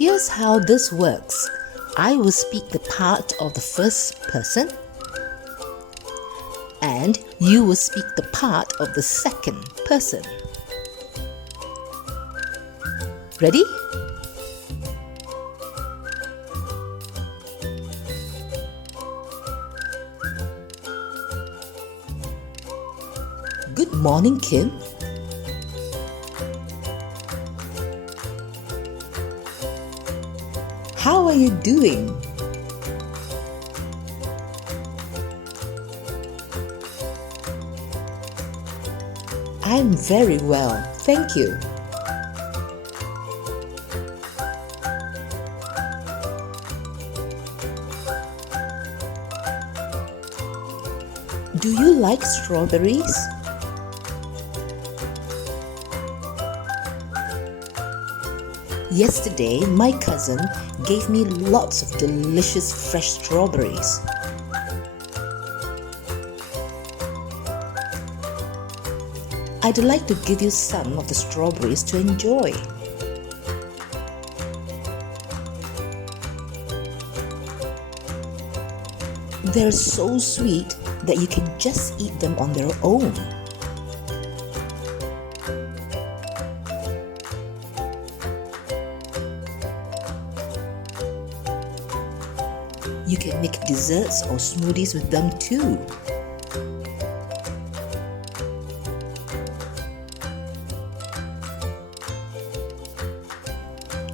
Here's how this works. I will speak the part of the first person and you will speak the part of the second person. Ready? Good morning, Kim. How are you doing? I'm very well, thank you. Do you like strawberries? Yesterday, my cousin gave me lots of delicious fresh strawberries. I'd like to give you some of the strawberries to enjoy. They're so sweet that you can just eat them on their own. You can make desserts or smoothies with them too.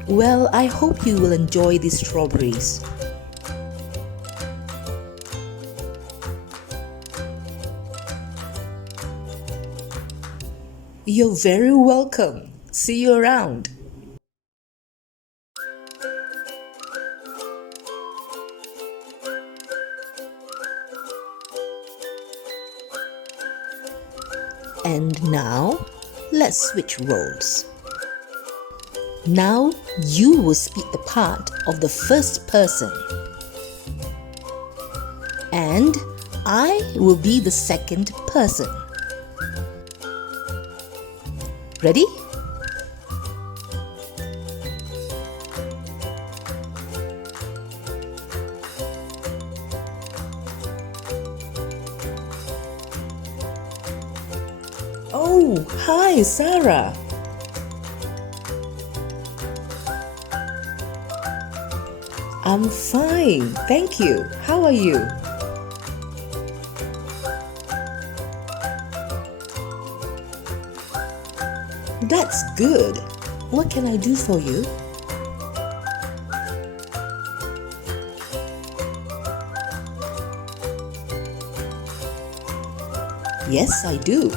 Well, I hope you will enjoy these strawberries. You're very welcome. See you around. And now, let's switch roles. Now, you will speak the part of the first person. And I will be the second person. Ready? Oh, hi, Sarah. I'm fine, thank you. How are you? That's good. What can I do for you? Yes, I do.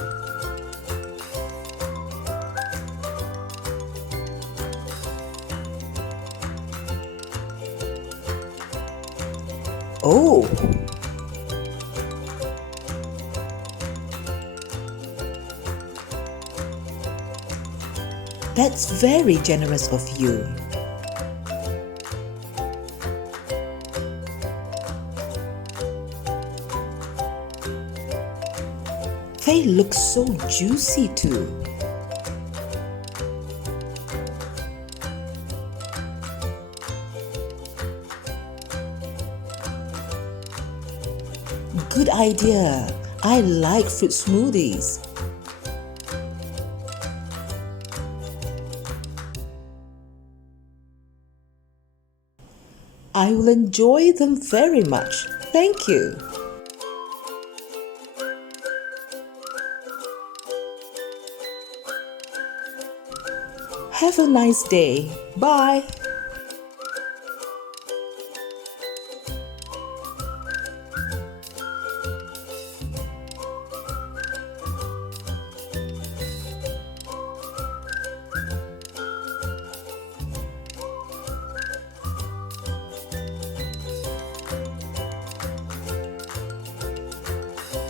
Oh! That's very generous of you. They look so juicy too. Good idea. I like fruit smoothies. I will enjoy them very much. Thank you. Have a nice day. Bye.